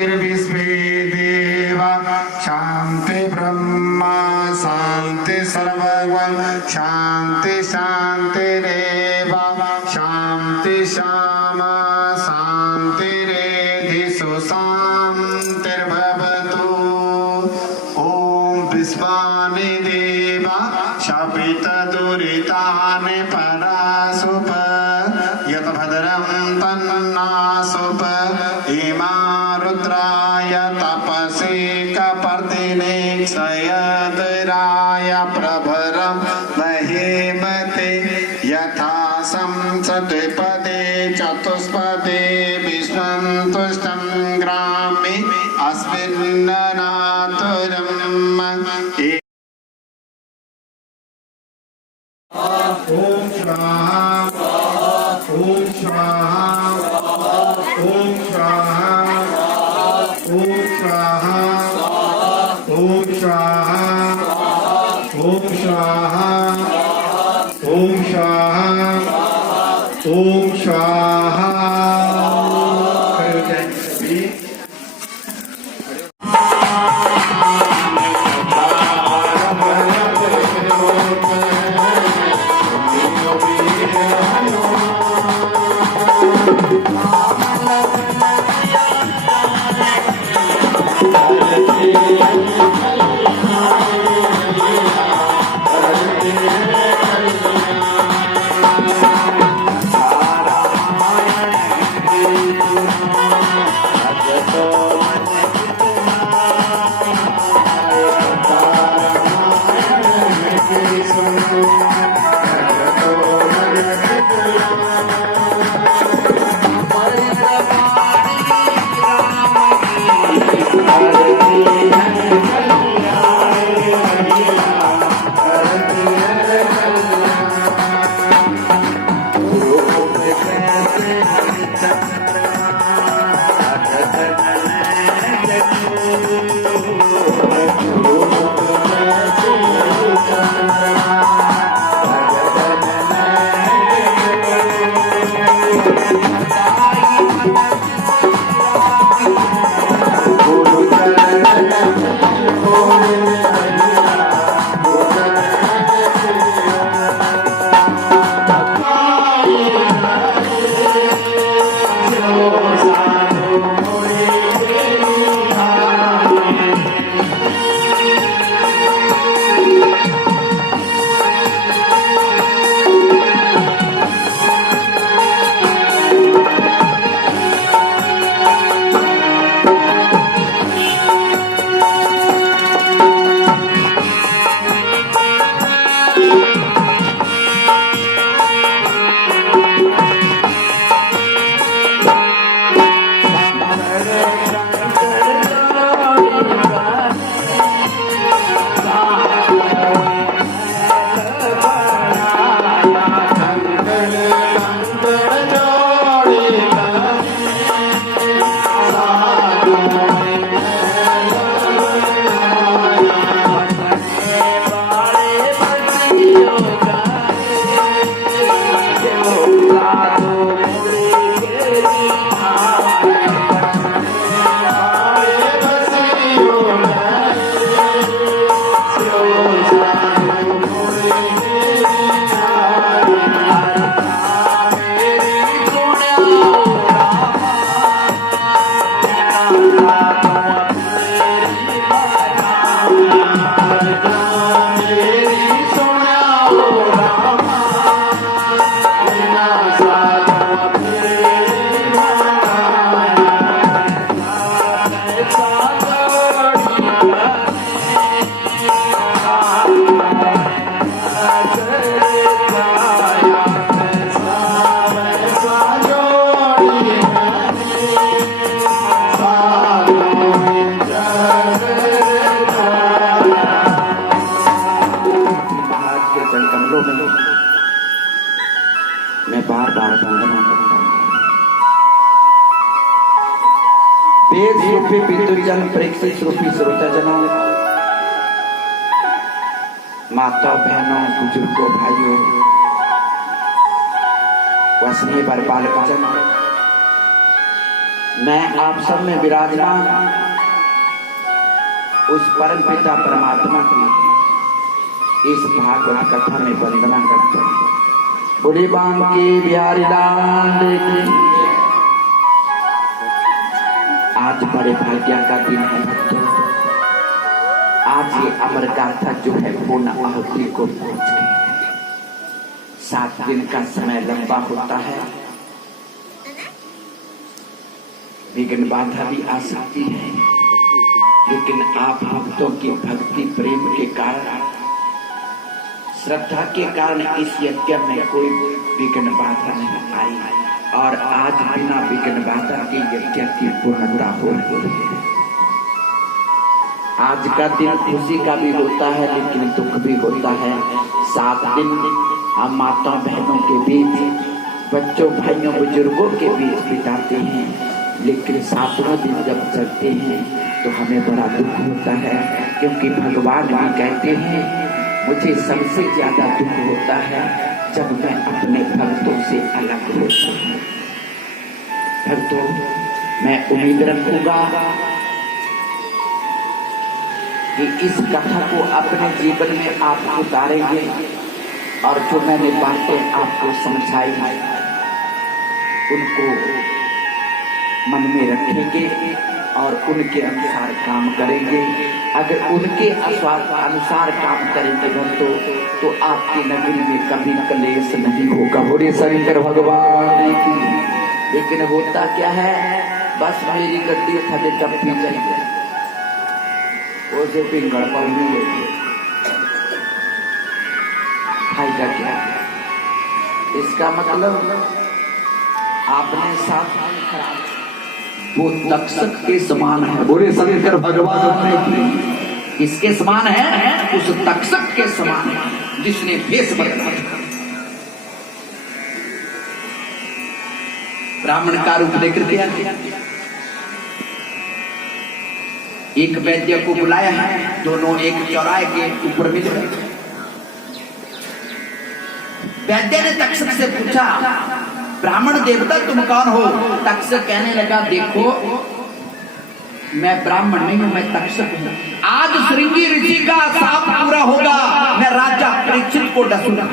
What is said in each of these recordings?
देवा शांति ब्रह्म शांति सर्वगं शांति शांति रेवा शांति श्यामा शांति रेधिषु शांतिर्भवतु। ओम विश्वानि देवा शापित दुरितानि परासुप यत भद्रं तन्नासुप इमा रुद्राय तपसे कपर्दिने क्षयदराय प्रभरं महीमते यथा संसद्विपदे चतुष्पदे विष्णुं तुष्टं ग्रामे अस्मिन्ननातुरम् ओम स्वाहा ओम स्वाहा ओम स्वाहा ओम स्वाहा ओम स्वाहा ओम स्वाहा ओम स्वाहा ओम स्वाहा। माता बहनों बुजुर्गों भाइयों वसनी पर बाल बचन मैं आप सब में विराजमान उस परम पिता परमात्मा की इस भागवत कथा में वंदना करता हूँ। बुढ़ी बांकी बिहारी लाल की। आज बड़े भाग्य का दिन है बच्चों। आज ये अमर गाथा जो है पूर्ण आहुति को पहुंच गई। 7 दिन का समय लंबा होता है, विघ्न बाधा भी आ सकती है, लेकिन आप भक्तों की भक्ति प्रेम के कारण, श्रद्धा के कारण इस यज्ञ में कोई विघ्न बाधा नहीं आई और आज बिना विघ्न बाधा के यज्ञ की पूर्णता हो रही है। आज का दिन खुशी का भी होता है, लेकिन दुख भी होता है। 7 दिन हम माता बहनों के बीच, बच्चों भाइयों बुजुर्गों के बीच बिताते हैं, लेकिन 7वां दिन जब चलते हैं तो हमें बड़ा दुख होता है, क्योंकि भगवान भी कहते हैं मुझे सबसे ज्यादा दुख होता है जब मैं अपने भक्तों से अलग होता हूँ। भक्तों, मैं उम्मीद रखूंगा कि इस कथा को अपने जीवन में आप उतारेंगे और जो मैंने बातें आपको समझाई उनको मन में रखेंगे और उनके अनुसार काम करेंगे। अगर उनके अनुसार काम करेंगे बंधु तो आपकी नगरी में कभी कलेश नहीं होगा। बोले शंकर भगवान की। लेकिन होता क्या है, बस मेरी गड्डी थले तब भी चाहिए, वो जो पिंगड़ पड़ी है, फायदा क्या? इसका मतलब आपने साथ खराब, वो तक्षक के समान है। बोले शंकर भगवान किसके समान है? उस तक्षक के समान है जिसने भेष बदला। ब्राह्मण का रूप लेकर के एक वैद्य को बुलाया है, दोनों एक चौराहे के ऊपर मिले। वैद्य ने तक्षक से पूछा, ब्राह्मण देवता तुम कौन हो? तक्षक कहने लगा, देखो मैं ब्राह्मण नहीं हूं, मैं तक्षक हूं। आज श्रृंगी ऋषि का शाप पूरा होगा, मैं राजा परीक्षित को डसूंगा।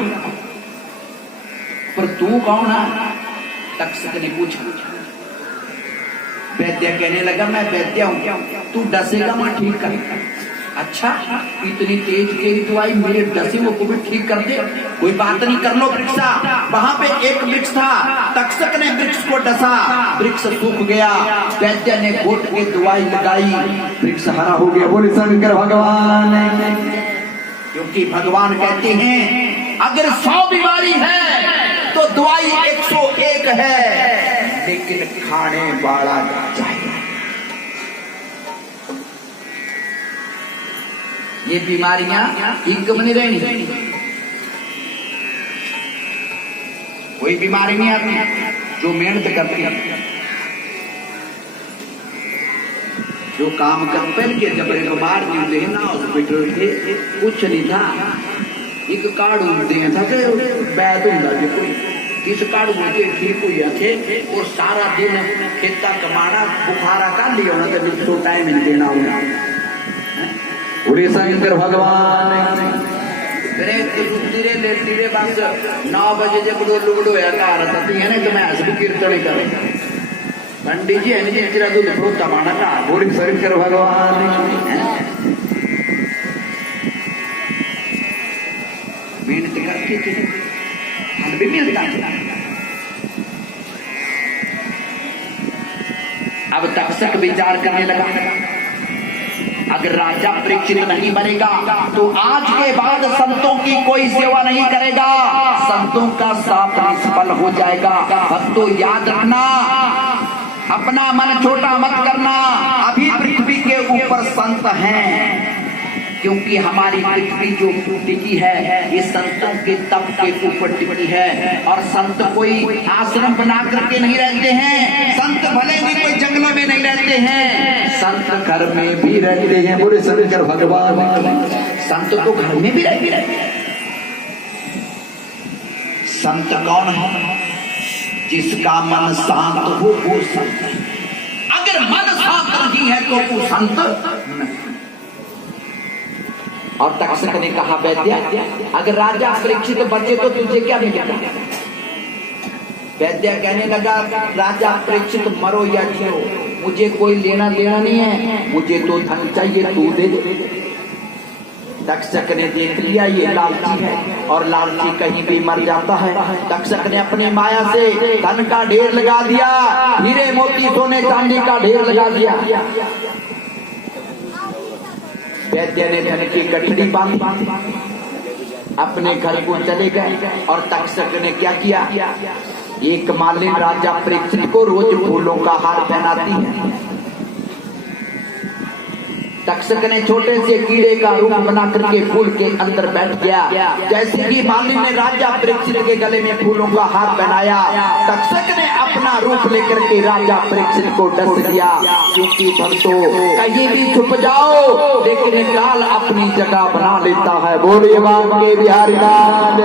पर तू कौन है? तक्षक ने पूछा। वैद्य कहने लगा, मैं वैद्य हूं, तू डसेगा मैं ठीक कर। अच्छा, इतनी तेज तेज दवाई मेरे डसे वो भी ठीक कर दे? कोई बात नहीं, कर लो वृक्षा। वहां पे एक वृक्ष था, तक्षक ने वृक्ष को डसा, वृक्ष सूख गया। वैद्य ने घोट के दवाई लगाई, वृक्ष हरा हो गया। बोले शंकर भगवान। क्योंकि भगवान कहते हैं अगर 100 बीमारी है तो दवाई 101 है, लेकिन खाने वाला चाहिए। ये बीमारियां ठीक बनी रहनी, कोई बीमारी नहीं आती जो मेहनत करती है, जो काम कर के जब बीमार मिलते हैं ना हॉस्पिटल के कुछ नहीं था, एक कार्ड होते हैं था बैद होता कोई किस कार्ड होते ठीक हुई थे, वो सारा दिन खेता कमाना बुखारा का लिया होना था, तो टाइम नहीं देना होना। बोले शंकर भगवान। लेती बस 9 बजे जब लुगड़ो है तो मैं हंस कीर्तन करे पंडित जी है जरा दूध प्रोता माना का। बोले शंकर भगवान। मेहनत करके फल भी मिलता। अब तक्षक विचार करने लगा, अगर राजा परीक्षित नहीं बनेगा तो आज के बाद संतों की कोई सेवा नहीं करेगा, संतों का साथ निष्फल हो जाएगा। भक्तों याद रखना, अपना मन छोटा मत करना। अभी पृथ्वी के ऊपर संत हैं, क्योंकि हमारी पृथ्वी जो टिकी है ये संतों के तप के ऊपर टिकी है। और संत कोई आश्रम बना करके नहीं रहते हैं, संत भले ही कोई जंगलों में नहीं रहते हैं, संत घर में भी रहते हैं। बोले शंकर भगवान। संत तो घर में भी रहते हैं। संत कौन है? जिसका मन शांत हो वो संत है। नहीं है तो तू संत नहीं। और तक्षक ने कहा वैद्य अगर राजा परीक्षित बचे तो तुझे क्या मिलेगा? वैद्य कहने लगा राजा परीक्षित मरो या जियो मुझे कोई लेना देना नहीं है, मुझे तो धन चाहिए, तू दे दे। तक्षक ने देख लिया ये लालची है और लालची कहीं भी मर जाता है। तक्षक ने अपनी माया से धन का ढेर लगा दिया, हीरे मोती सोने चांदी का ढेर लगा दिया। वैद्य ने धन की गठड़ी बांधी, अपने घर को चले गए। और तक्षक ने क्या किया, एक मालिन राजा परीक्षित को रोज फूलों का हार पहनाती है। तक्षक ने छोटे से कीड़े का रूप बना करके फूल के अंदर बैठ गया। जैसे ही मालिन ने राजा परीक्षित के गले में फूलों का हार पहनाया, तक्षक ने अपना रूप लेकर के राजा परीक्षित को डस दिया। क्योंकि भक्तों कहीं भी छुप जाओ लेकिन काल अपनी जगह बना लेता है। बोलिए बाबा बिहारी लाल।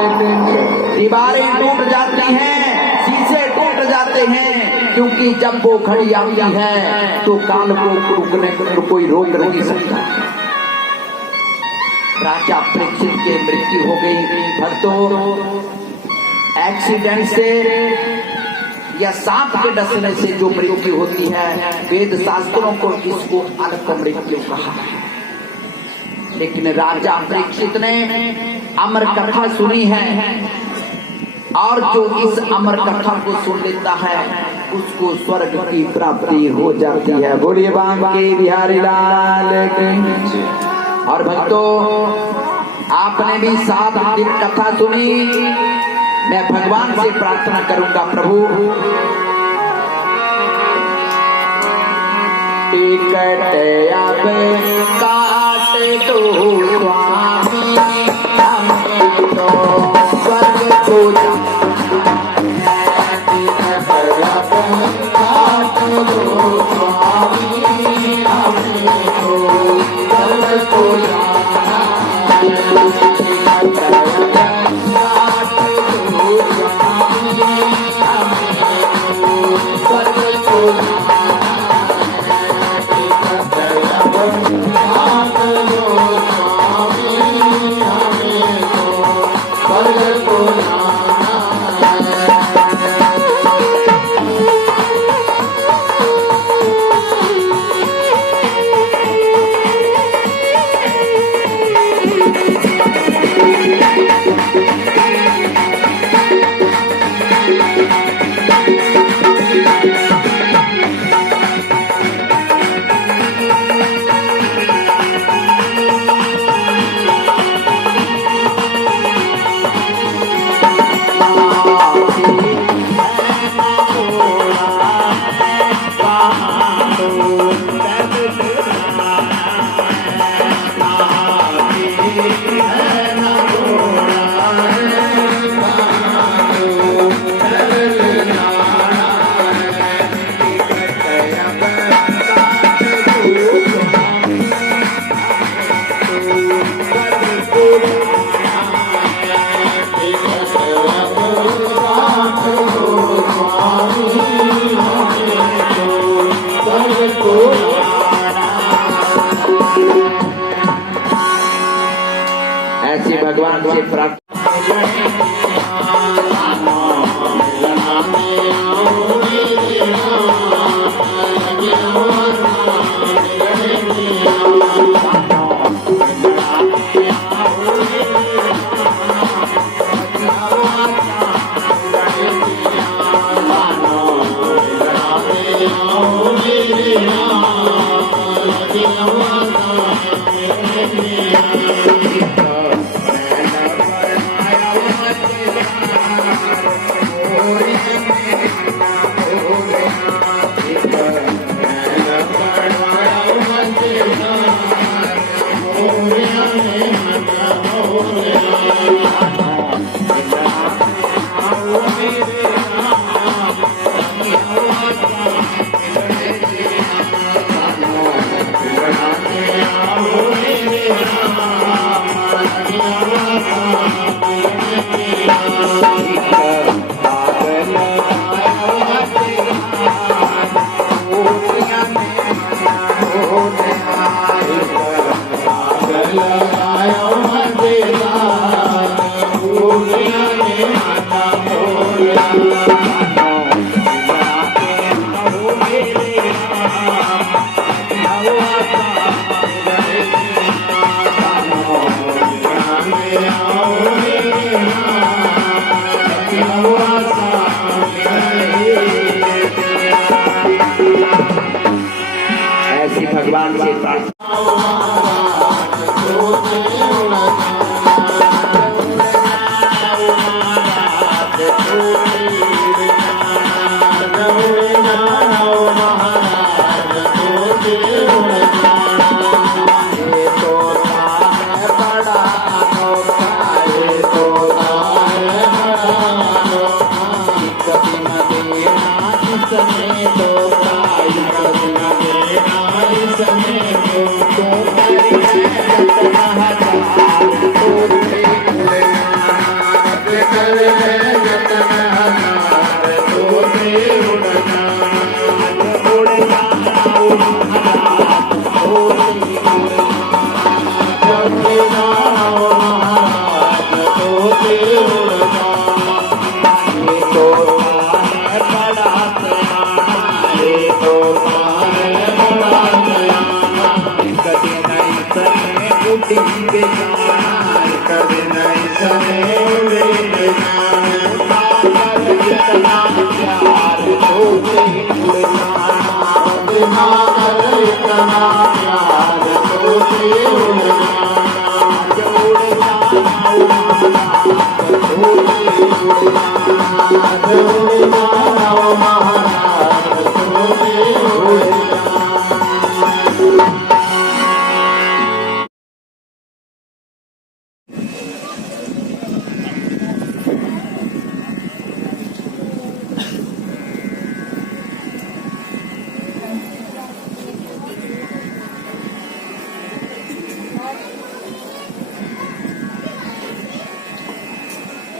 दीवारें टूट जाती हैं, शीशे टूट जाते हैं, क्योंकि जब वो घड़ी आती है तो काल को रुकने को कोई रोक नहीं सकता। राजा परीक्षित की मृत्यु हो गई। भक्तों एक्सीडेंट से या सांप के डसने से जो मृत्यु होती है, वेद शास्त्रों को इसको अल्प मृत्यु कहा है। लेकिन राजा परीक्षित ने अमर कथा सुनी है और जो इस अमर कथा को सुन लेता है उसको स्वर्ग की प्राप्ति हो जाती है। बोलिए बांके बिहारी लाल की। और भक्तों आपने भी 7 दिन कथा सुनी। मैं भगवान से प्रार्थना करूंगा प्रभु टिकट अब काट दो स्वामी, हमें तो स्वर्ग को ऐसे भगवान से प्रार्थना भगवान से प्रार्थना।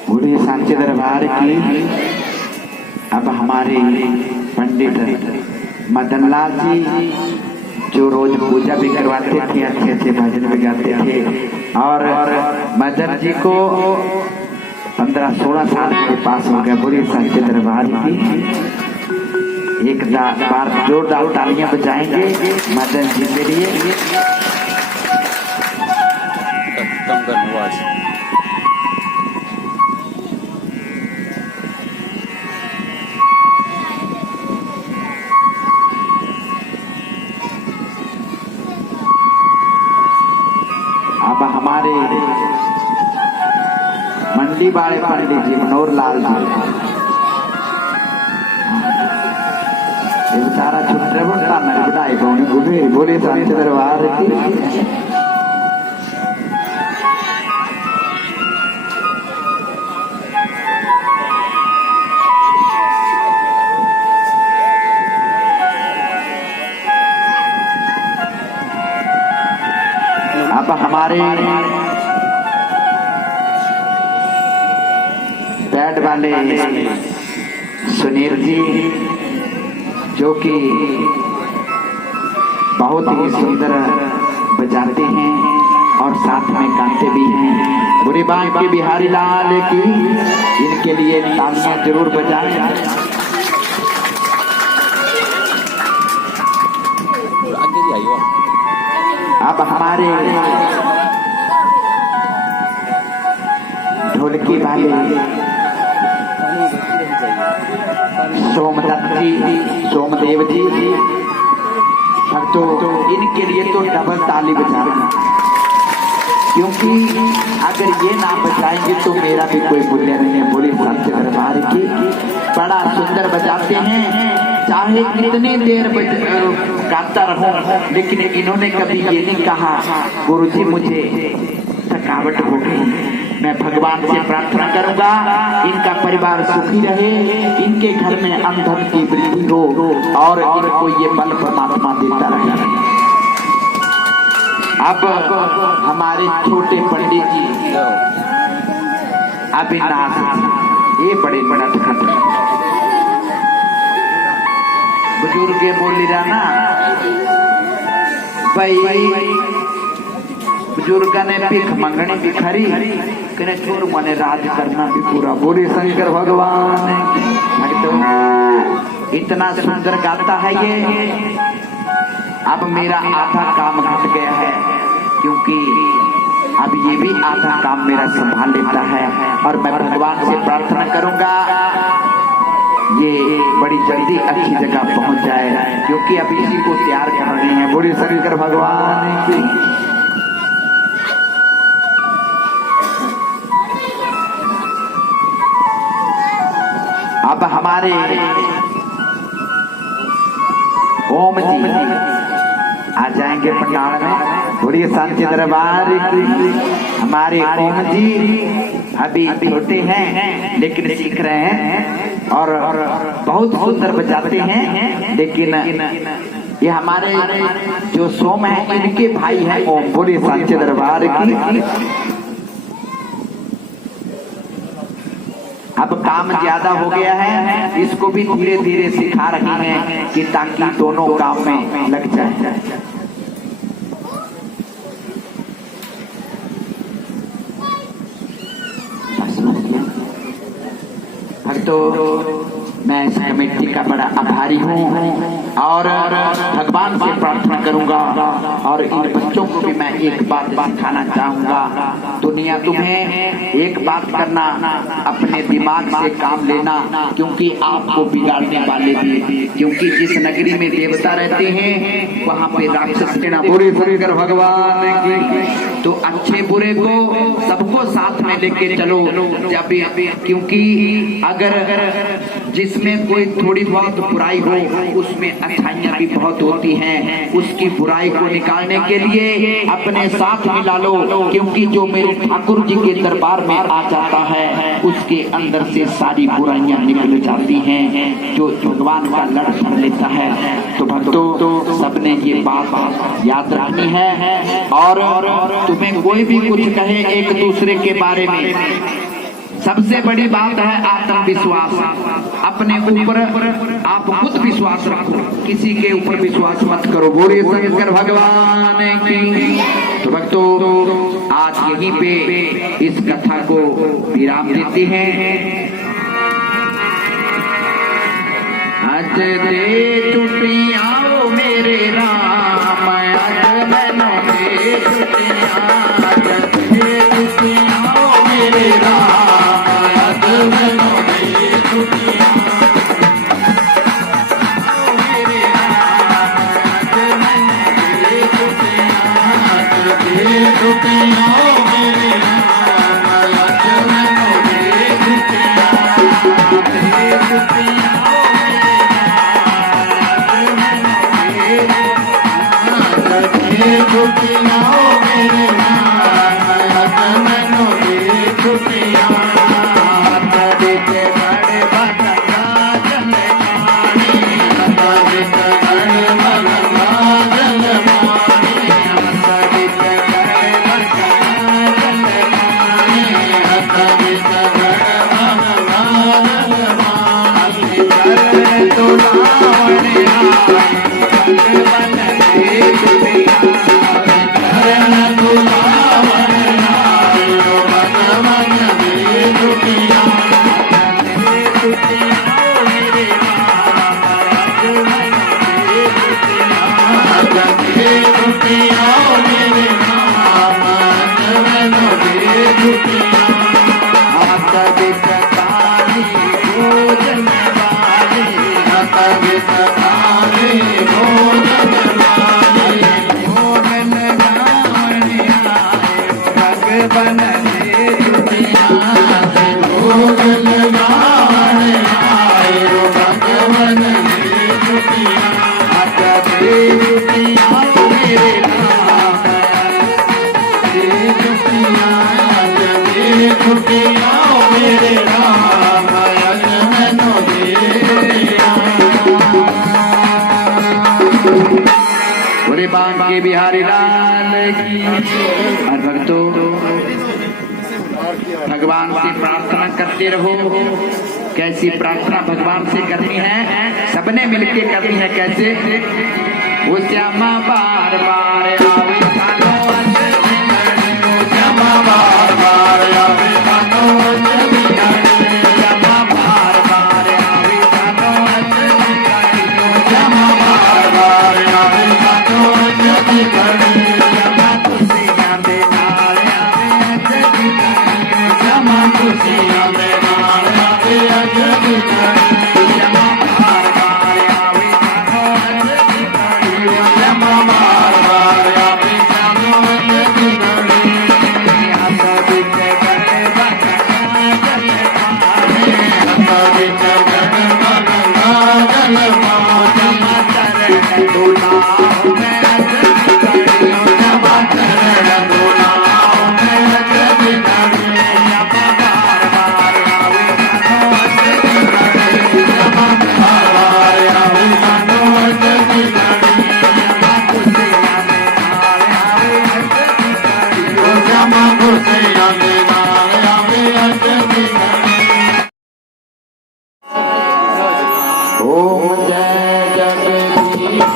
बूढ़े सांचे दरबार की अब हमारे पंडित मदनलाल जी जो रोज पूजा भी करवाते थे, अच्छे अच्छे भजन भी गाते थे, और मदन जी को 15-16 साल के पास हो गया। बूढ़े सांचे दरबार की एक बार जोरदार तालियां बजाएंगे मदन जी के लिए। अब हमारे मंडी वाले पंडित जी मनोहर लाल जी सारा छुट्टे बोलता मेरे बढ़ाई कौन बुढ़े बोले सांचे दरबार की। अब हमारे बैट वाले सुनील जी जो कि बहुत ही सुंदर बजाते हैं और साथ में गाते भी हैं। बुरी बात के बिहारी लाल की इनके लिए तालियां जरूर बजाएं। अब हमारे ढोलकी वाले सोमदत्त जी, सोमदेव जी, तो इनके लिए तो डबल ताली बजाना, क्योंकि अगर ये ना बजाएंगे तो मेरा भी कोई मूल्य नहीं है। बोले सांचे दरबार की बड़ा सुंदर बजाते हैं, चाहे कितनी देर गाता रहूं, लेकिन इन्होंने कभी ये नहीं कहा गुरुजी मुझे थकावट हो गई। मैं भगवान से प्रार्थना करूंगा इनका परिवार सुखी रहे, इनके घर में अंधन की वृद्धि हो और इनको ये बल परमात्मा देता रहे। अब हमारे छोटे पंडित जी अविनाश ये बड़े बड़ा बुजुर्ग बोली रहा ना भाई, बुजुर्ग ने भिख मंगनी भिखारी कने छोर मने राज करना भी पूरा। बोले शंकर भगवान इतना सुंदर गाता है ये। अब मेरा आधा काम घट गया है, क्योंकि अब ये भी आधा काम मेरा संभाल लेता है, और मैं भगवान से प्रार्थना करूंगा ये बड़ी जल्दी अच्छी जगह पहुंच जाए, क्योंकि क्योंकि अभी इसी को तैयार कर रहे हैं। बोले शंकर भगवान की। अब हमारे ओम जी आ जाएंगे पंडाल में। बोलिए सांची दरबार की। हमारे ओम जी अभी छोटे हैं लेकिन सीख रहे हैं और बहुत सुंदर बजाते हैं। लेकिन ये हमारे जो सोम है इनके भाई हैं ओम। बोलिए सांची दरबार की। अब काम ज्यादा हो गया है, इसको भी धीरे धीरे सिखा रही हैं कि ताकि दोनों काम में लग जाए। भक्तों, मैं इस कमेटी का बड़ा आभारी हूँ और भगवान से प्रार्थना करूंगा और इन बच्चों को भी मैं एक बात सिखाना चाहूंगा। दुनिया तुम्हें एक बात करना, अपने दिमाग से काम लेना, क्योंकि आपको बिगाड़ने वाले भी, क्योंकि जिस नगरी में देवता रहते हैं वहाँ पे राक्षस लेना। बोले शंकर भगवान की। तो अच्छे बुरे को सबको साथ में लेके चलो। जब क्योंकि अगर जिसमें कोई थोड़ी बहुत बुराई हो उसमें अच्छाइयाँ भी बहुत होती हैं। उसकी बुराई को निकालने के लिए अपने साथ मिला लो, क्योंकि जो मेरे ठाकुर जी के दरबार में आ जाता है उसके अंदर से सारी बुराइयां निकल जाती हैं, जो भगवान का लड़ कर लेता है। तो भक्तों, सबने ये बात याद रखनी है और तुम्हें कोई भी कुछ कहे एक दूसरे के बारे में, सबसे बड़ी बात है आत्मविश्वास। अपने ऊपर आप खुद विश्वास रखो, किसी के ऊपर विश्वास मत करो। बोलिए शंकर भगवान की। तो भक्तों, आज यहीं पे इस कथा को विराम देते हैं। आज दे छुट्टियां मेरे राम, आज मैनो दे छुट्टियां, आज दे छुट्टियां मेरे राम, बिहारी लाल की। और भक्तों, भगवान से प्रार्थना करते रहो। कैसी प्रार्थना भगवान से करनी है? सबने मिलके करनी है। कैसे? वो श्यामा बार बार आवे थानो, श्यामा बार बार आवे थानो, श्यामा बार बार आवे थानो, श्यामा बार बार आवे थानो, श्यामा खुशियां दे नाल आवे, श्यामा खुशियां दे नाल आवे, श्यामा बार बार आवे थानो, ओम जय जगदीश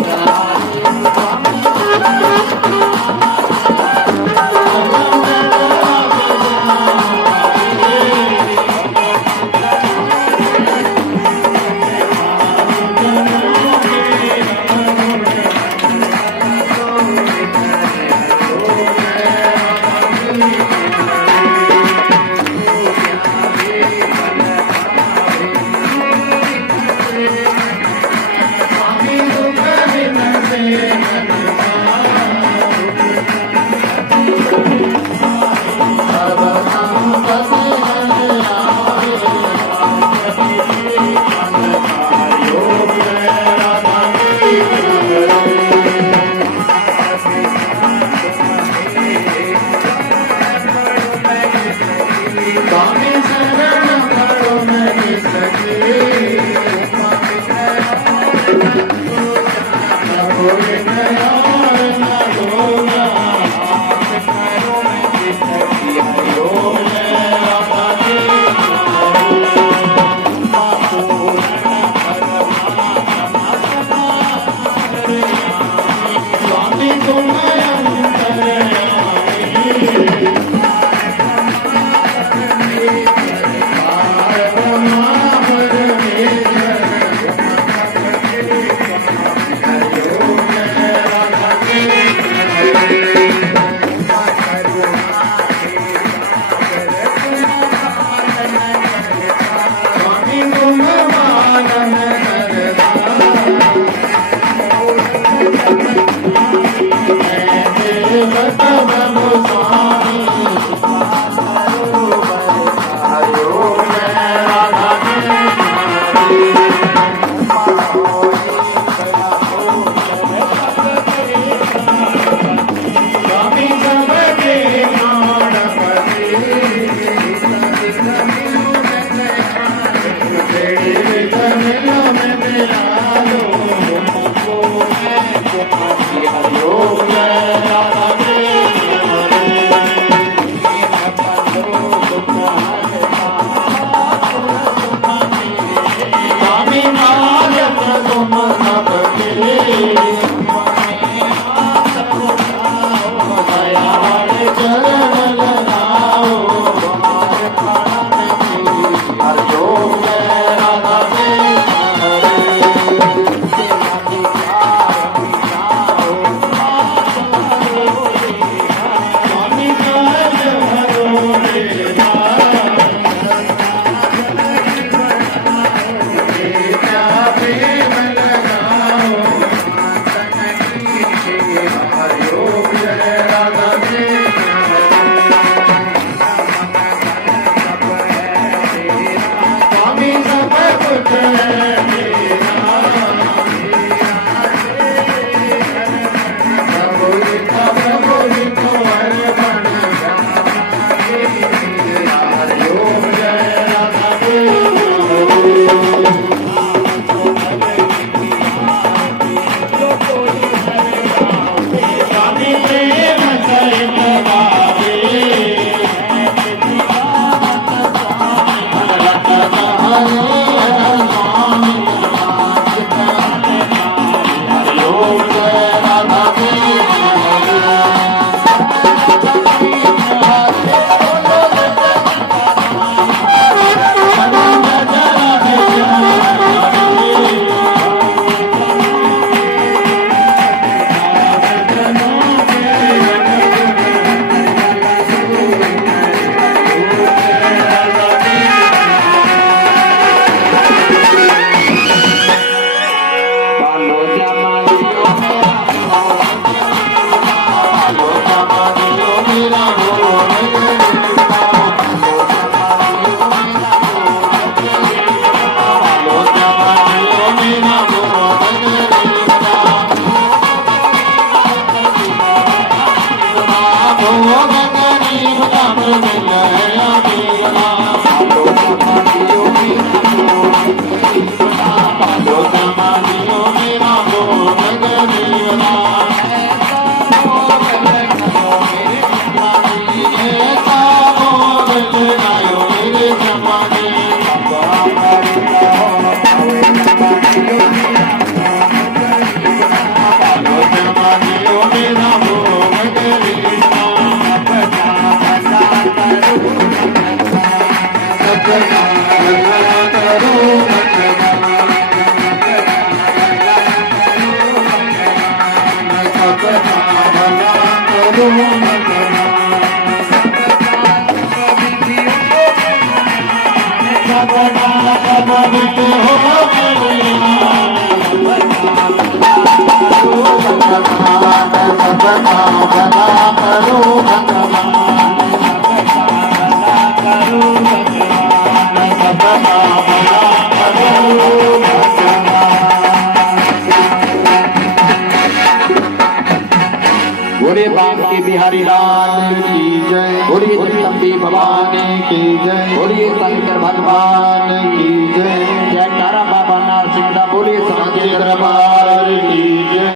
बोले बाप के बिहारी लाल की जय। बोलिए जगदम्बे भवानी की जय। बोलिए शंकर भगवान की जय।